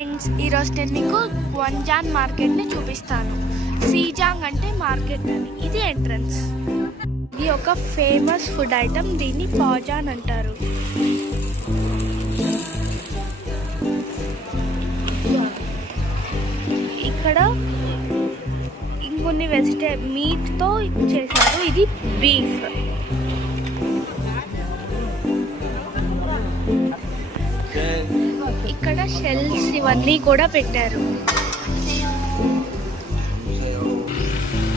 Friends, ఈరోజు నేను మీకు గ్వంజాన్ మార్కెట్ని చూపిస్తాను. సీజాంగ్ అంటే మార్కెట్ అని. ఇది ఎంట్రన్స్. ఇది ఒక ఫేమస్ ఫుడ్ ఐటమ్. దీన్ని పాజాన్ అంటారు. ఇక్కడ ఇంకొన్ని మీట్తో చేశారు. ఇది బీఫ్. ఇక్కడ షెల్స్ ఇవన్నీ కూడా పెట్టారు.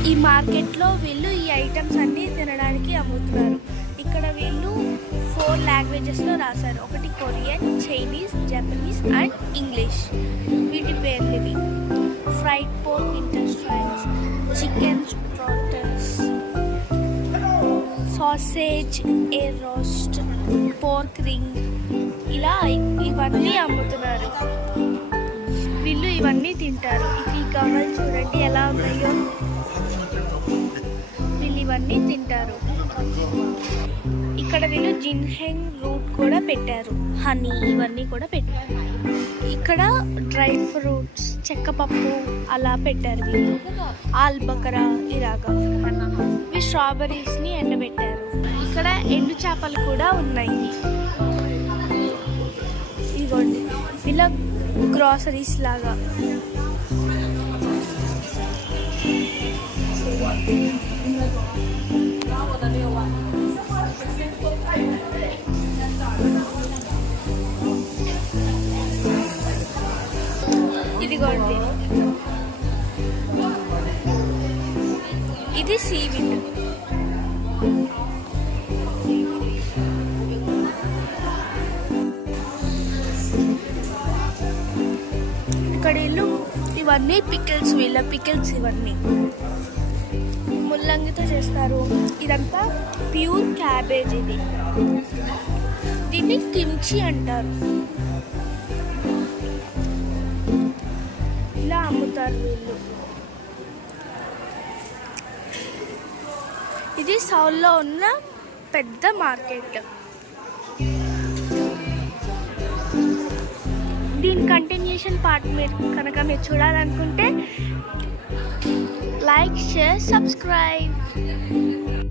ఈ మార్కెట్లో వీళ్ళు ఈ ఐటమ్స్ అన్నీ తినడానికి అమ్ముతున్నారు. ఇక్కడ వీళ్ళు 4 లాంగ్వేజెస్లో రాశారు. ఒకటి Korean, Chinese, Japanese and English. వీటి పేర్లు ఇవి: fried pork intestines, chicken starters, sausage, air roast, pork ring, ఇలా ఇవన్నీ అమ్ముతున్నారు. వీళ్ళు ఇవన్నీ తింటారు. ఈ కవర్లు చూడండి ఎలా ఉన్నాయో. వీళ్ళు ఇవన్నీ తింటారు. ఇక్కడ వీళ్ళు జిన్హెంగ్ రూట్ కూడా పెట్టారు. హనీ ఇవన్నీ కూడా పెట్టారు. ఇక్కడ డ్రై ఫ్రూట్స్, చెక్కపప్పు అలా పెట్టారు. వీళ్ళు ఆల్బకరా ఇలాగా. ఇవి స్ట్రాబెర్రీస్ని ఎండబెట్టారు. ఇక్కడ ఎండు చేపలు కూడా ఉన్నాయి. ఇదిగోండి ఇలా గ్రాసరీస్ లాగా. ఇదిగోండి, ఇది సీవిడ్. ఇక్కడ వీళ్ళు ఇవన్నీ పికిల్స్. వీళ్ళ పికిల్స్ ఇవన్నీ ముల్లంగితో చేస్తారు. ఇదంతా ప్యూర్ క్యాబేజ్. దీన్ని కిమ్చి అంటారు. ఇలా అమ్ముతారు వీళ్ళు. ఇది సౌల్లో ఉన్న పెద్ద మార్కెట్. దీని కంటిన్యూషన్ పార్ట్ మీరు చూడాలనుకుంటే లైక్, షేర్, సబ్స్క్రైబ్.